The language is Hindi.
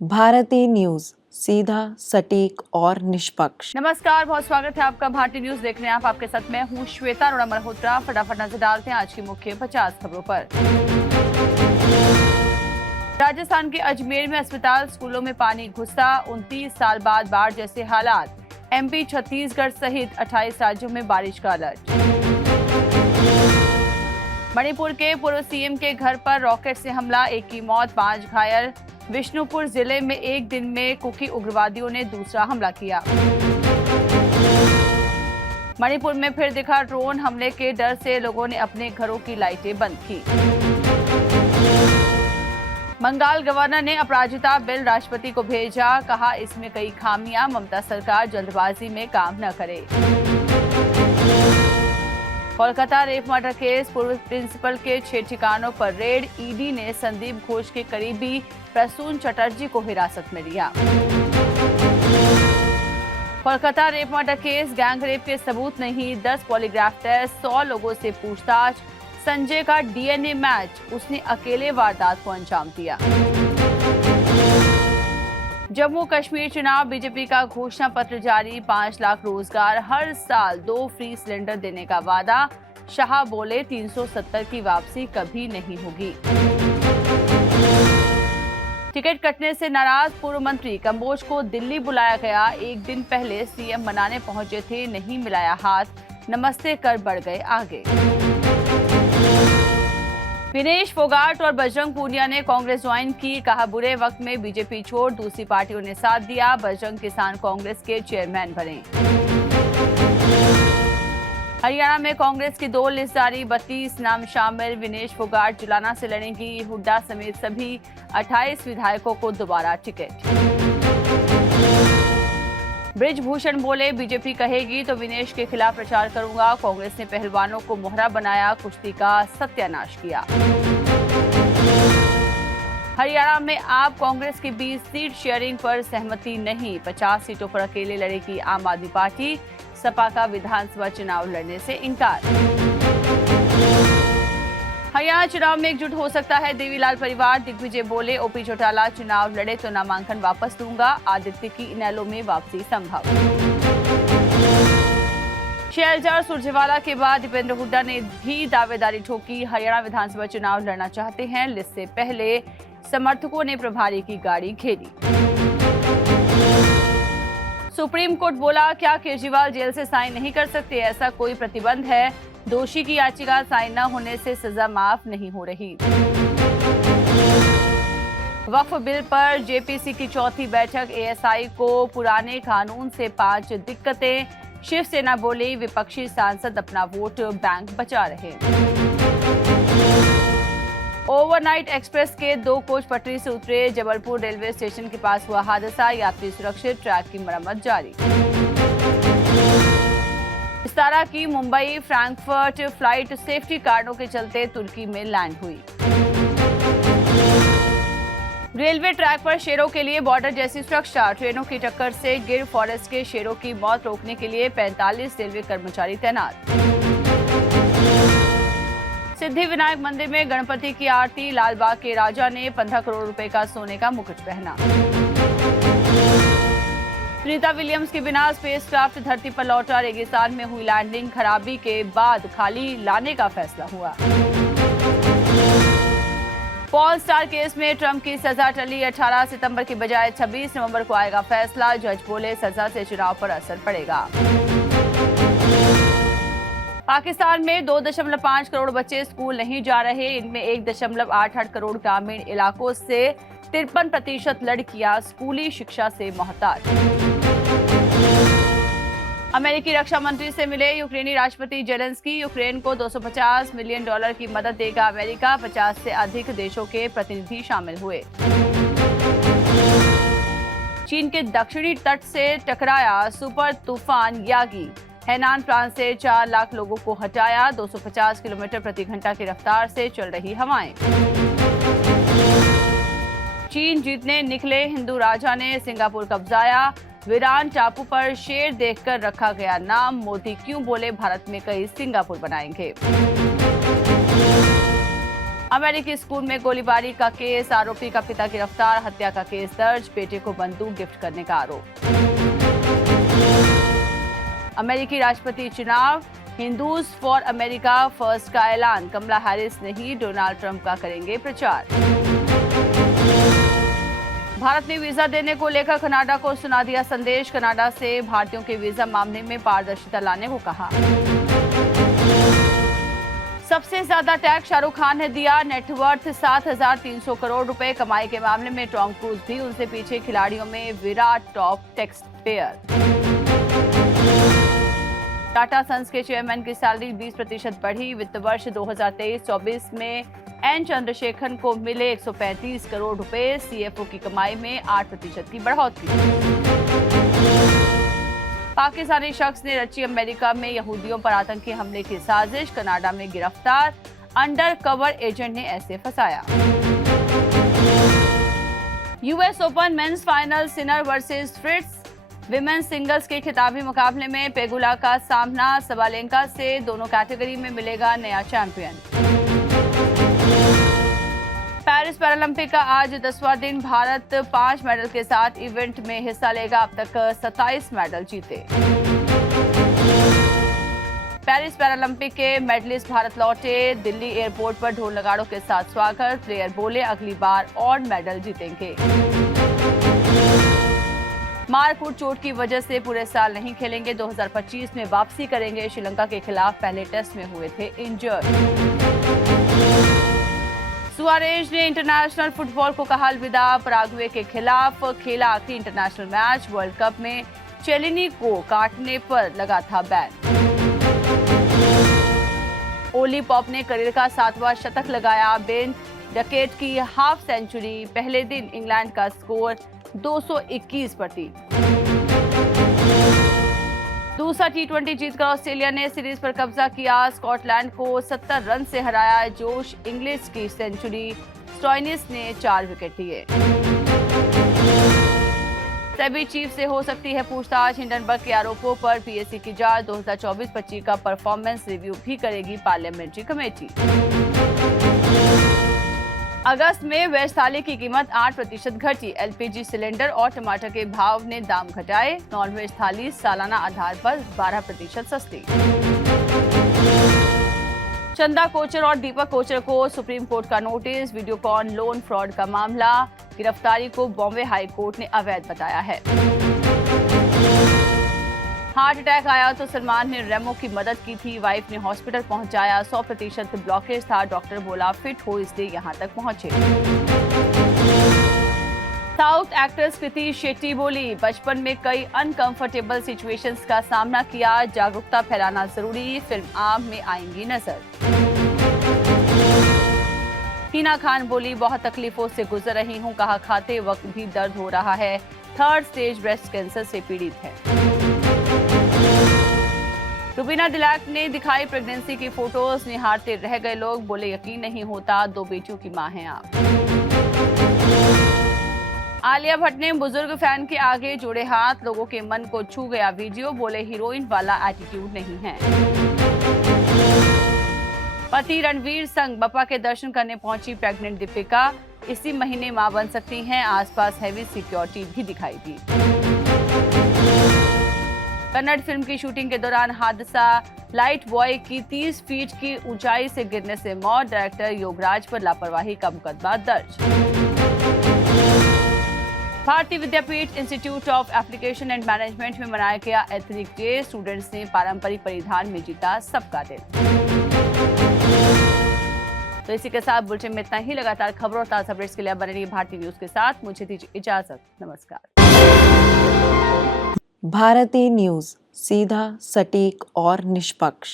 भारती न्यूज, सीधा, सटीक और निष्पक्ष। नमस्कार, बहुत स्वागत है आपका भारतीय न्यूज देख रहे हैं आप। आपके साथ मैं हूं श्वेता अरोड़ा मल्होत्रा। फटाफट नजर डालते हैं आज की मुख्य 50 खबरों पर। राजस्थान के अजमेर में अस्पताल स्कूलों में पानी घुसा, 29 साल बाद बाढ़ जैसे हालात। एमपी, छत्तीसगढ़ सहित 28 राज्यों में बारिश का अलर्ट। मणिपुर के पूर्व सीएम के घर पर रॉकेट से हमला, एक की मौत, 5 घायल। विष्णुपुर जिले में एक दिन में कुकी उग्रवादियों ने दूसरा हमला किया। मणिपुर में फिर दिखा ड्रोन हमले के डर से लोगों ने अपने घरों की लाइटें बंद की। बंगाल गवर्नर ने अपराजिता बिल राष्ट्रपति को भेजा, कहा इसमें कई खामियां, ममता सरकार जल्दबाजी में काम न करे। कोलकाता रेप मर्डर केस, पूर्व प्रिंसिपल के 6 ठिकानों पर रेड, ईडी ने संदीप घोष के करीबी प्रसून चटर्जी को हिरासत में लिया। Kolkata rape murder case, gang rape के सबूत नहीं, 10 पॉलीग्राफ टेस्ट, 100 लोगों से पूछताछ। संजय का डीएनए मैच, उसने अकेले वारदात को अंजाम दिया। जम्मू कश्मीर चुनाव, बीजेपी का घोषणा पत्र जारी, 5 लाख रोजगार, हर साल 2 फ्री सिलेंडर देने का वादा। शाह बोले 370 की वापसी कभी नहीं होगी। टिकट कटने से नाराज पूर्व मंत्री कंबोज को दिल्ली बुलाया गया, एक दिन पहले सीएम मनाने पहुंचे थे, नहीं मिलाया हाथ, नमस्ते कर बढ़ गए आगे। विनेश फोगाट और बजरंग पूनिया ने कांग्रेस ज्वाइन की, कहा बुरे वक्त में बीजेपी छोड़ दूसरी पार्टियों ने साथ दिया। बजरंग किसान कांग्रेस के चेयरमैन बने। हरियाणा में कांग्रेस की 2 लिस्ट जारी, 32 नाम शामिल। विनेश फोगाट जुलाना से लड़ेंगी, हुड्डा समेत सभी 28 विधायकों को दोबारा टिकट। ब्रिजभूषण बोले बीजेपी कहेगी तो विनेश के खिलाफ प्रचार करूंगा। कांग्रेस ने पहलवानों को मोहरा बनाया, कुश्ती का सत्यानाश किया। हरियाणा में आप कांग्रेस के बीच सीट शेयरिंग पर सहमति नहीं, 50 सीटों पर अकेले लड़ेगी आम आदमी पार्टी। सपा का विधानसभा चुनाव लड़ने से इंकार। हरियाणा चुनाव में एकजुट हो सकता है देवीलाल परिवार, दिग्विजय बोले ओपी चौटाला चुनाव लड़े तो नामांकन वापस लूंगा। आदित्य की इनेलो में वापसी संभव। शैलजा और सुरजेवाला के बाद दीपेंद्र हुड्डा ने भी दावेदारी ठोकी, हरियाणा विधानसभा चुनाव लड़ना चाहते हैं। लिस्ट से पहले समर्थकों ने प्रभारी की गाड़ी घेरी। सुप्रीम कोर्ट बोला, क्या केजरीवाल जेल से साइन नहीं कर सकते, ऐसा कोई प्रतिबंध है? दोषी की याचिका साइन न होने से सजा माफ नहीं हो रही। वक्फ बिल पर जेपीसी की चौथी बैठक, एएसआई को पुराने कानून से 5 दिक्कतें। शिवसेना बोली विपक्षी सांसद अपना वोट बैंक बचा रहे। ओवरनाइट एक्सप्रेस के 2 कोच पटरी से उतरे, जबलपुर रेलवे स्टेशन के पास हुआ हादसा, यात्री सुरक्षित, ट्रैक की मरम्मत जारी। विस्तारा की मुंबई फ्रैंकफर्ट फ्लाइट सेफ्टी कारणों के चलते तुर्की में लैंड हुई। रेलवे ट्रैक पर शेरों के लिए बॉर्डर जैसी सुरक्षा, ट्रेनों की टक्कर से गिर फॉरेस्ट के शेरों की मौत रोकने के लिए 45 रेलवे कर्मचारी तैनात। सिद्धि विनायक मंदिर में गणपति की आरती, लालबाग के राजा ने 15 करोड़ रुपए का सोने का मुकुट पहना। सुनीता विलियम्स के बिना स्पेसक्राफ्ट धरती पर लौटा, रेगिस्तान में हुई लैंडिंग, खराबी के बाद खाली लाने का फैसला हुआ। पॉल स्टार केस में ट्रंप की सजा टली, 18 सितंबर की बजाय 26 नवंबर को आएगा फैसला। जज बोले सजा से चुनाव पर असर पड़ेगा। पाकिस्तान में 2.5 करोड़ बच्चे स्कूल नहीं जा रहे, इनमें 1.88 करोड़ ग्रामीण इलाकों से 53% लड़कियां स्कूली शिक्षा से मोहताज। अमेरिकी रक्षा मंत्री से मिले यूक्रेनी राष्ट्रपति जेलेंस्की, यूक्रेन को $250 मिलियन की मदद देगा अमेरिका, 50 से अधिक देशों के प्रतिनिधि शामिल हुए। चीन के दक्षिणी तट से टकराया सुपर तूफान यागी, हैनान प्रांत से 4 लाख लोगों को हटाया, 250 किलोमीटर प्रति घंटा की रफ्तार से चल रही हवाएं। चीन जीतने निकले हिंदू राजा ने सिंगापुर कब्जाया, वीरान टापू पर शेर देखकर रखा गया नाम, मोदी क्यों बोले भारत में कई सिंगापुर बनाएंगे। अमेरिकी स्कूल में गोलीबारी का केस, आरोपी का पिता गिरफ्तार, हत्या का केस दर्ज, बेटे को बंदूक गिफ्ट करने का आरोप। अमेरिकी राष्ट्रपति चुनाव, हिंदूज फॉर अमेरिका फर्स्ट का ऐलान, कमला हैरिस नहीं डोनाल्ड ट्रंप का करेंगे प्रचार। भारत ने वीजा देने को लेकर कनाडा को सुना दिया संदेश, कनाडा से भारतीयों के वीजा मामले में पारदर्शिता लाने को कहा। सबसे ज्यादा टैक्स शाहरुख खान ने दिया, नेटवर्थ 7,300 करोड़ रुपए, कमाई के मामले में टॉम क्रूज भी उनसे पीछे, खिलाड़ियों में Virat top tax payer. Tata Sons के चेयरमैन की सैलरी 20% बढ़ी, वित्त वर्ष 2023-24 में एन चंद्रशेखरन को मिले 135 करोड़ रुपए, सीएफओ की कमाई में 8% की बढ़ोतरी। पाकिस्तानी शख्स ने रची अमेरिका में यहूदियों पर आतंकी हमले की साजिश, कनाडा में गिरफ्तार, अंडर कवर एजेंट ने ऐसे फंसाया। US Open men's final, Sinner versus Fritz, women's singles के खिताबी मुकाबले में पेगुला का सामना सबालेंका से, दोनों कैटेगरी में मिलेगा नया चैंपियन। पेरिस पैरालंपिक का आज 10वां दिन, भारत 5 मेडल के साथ इवेंट में हिस्सा लेगा, अब तक 27 मेडल जीते। पेरिस पैरालंपिक के मेडलिस्ट भारत लौटे, दिल्ली एयरपोर्ट पर ढोल नगाड़ों के साथ स्वागत, प्लेयर बोले अगली बार और मेडल जीतेंगे। मारकूट चोट की वजह से पूरे साल नहीं खेलेंगे, 2025 में वापसी करेंगे, श्रीलंका के खिलाफ पहले टेस्ट में हुए थे इंजर्ड। सुआरेज ने इंटरनेशनल फुटबॉल को कहा अलविदा, पराग्वे के खिलाफ खेला आखिरी इंटरनेशनल मैच, वर्ल्ड कप में चेलिनी को काटने पर लगा था बैन। ओली पॉप ने करियर का 7वां शतक लगाया, बेन डकेट की हाफ सेंचुरी, पहले दिन इंग्लैंड का स्कोर 221 पर 3। दूसरा टी20 जीतकर ऑस्ट्रेलिया ने सीरीज पर कब्जा किया, स्कॉटलैंड को 70 रन से हराया, जोश इंग्लिश की सेंचुरी, स्टॉइनिस ने 4 विकेट लिए। सेबी चीफ से हो सकती है पूछताछ, हिंडनबर्ग के आरोपों पर पीएससी की जांच, 2024-25 का परफॉर्मेंस रिव्यू भी करेगी पार्लियामेंट्री कमेटी। अगस्त में वेज थाली की कीमत 8% घटी, एलपीजी सिलेंडर और टमाटर के भाव ने दाम घटाए, नॉनवेज थाली सालाना आधार पर 12% सस्ती। चंदा कोचर और दीपक कोचर को सुप्रीम कोर्ट का नोटिस, वीडियोकॉन लोन फ्रॉड का मामला, गिरफ्तारी को बॉम्बे हाई कोर्ट ने अवैध बताया है। हार्ट अटैक आया तो सलमान ने रेमो की मदद की थी, वाइफ ने हॉस्पिटल पहुंचाया, 100% ब्लॉकेज था, डॉक्टर बोला फिट हो इसलिए यहां तक पहुंचे। साउथ एक्ट्रेस कृति शेट्टी बोली, बचपन में कई अनकंफर्टेबल सिचुएशंस का सामना किया, जागरूकता फैलाना जरूरी, फिल्म आम में आएंगी नजर। हिना खान बोली, बहुत तकलीफों से गुजर रही हूं, कहा खाते वक्त भी दर्द हो रहा है, 3rd स्टेज ब्रेस्ट कैंसर से पीड़ित है। रुबीना दिलैक ने दिखाई प्रेगनेंसी की फोटोज, निहारते रह गए लोग, बोले यकीन नहीं होता 2 बेटियों की मां हैं आप। आलिया भट्ट ने बुजुर्ग फैन के आगे जोड़े हाथ, लोगों के मन को छू गया वीडियो, बोले हीरोइन वाला एटीट्यूड नहीं है। पति रणवीर संग बप्पा के दर्शन करने पहुंची प्रेग्नेंट दीपिका, इसी महीने मां बन सकती हैं, आसपास हैवी सिक्योरिटी भी दिखाई दी। कन्नड़ फिल्म की शूटिंग के दौरान हादसा, लाइट बॉय की 30 फीट की ऊंचाई से गिरने से मौत, डायरेक्टर योगराज पर लापरवाही का मुकदमा दर्ज। Bharatiya Vidyapeeth institute of application and management में मनाया गया एथनिक डे, स्टूडेंट्स ने पारंपरिक परिधान में जीता सबका दिल। तो इसी के साथ बुलेटिन में इतना ही, लगातार खबरों और ताजा अपडेट्स के लिए बने रहिए भारतीय न्यूज के साथ, मुझे दीजिए इजाजत, नमस्कार। भारती न्यूज, सीधा, सटीक और निष्पक्ष।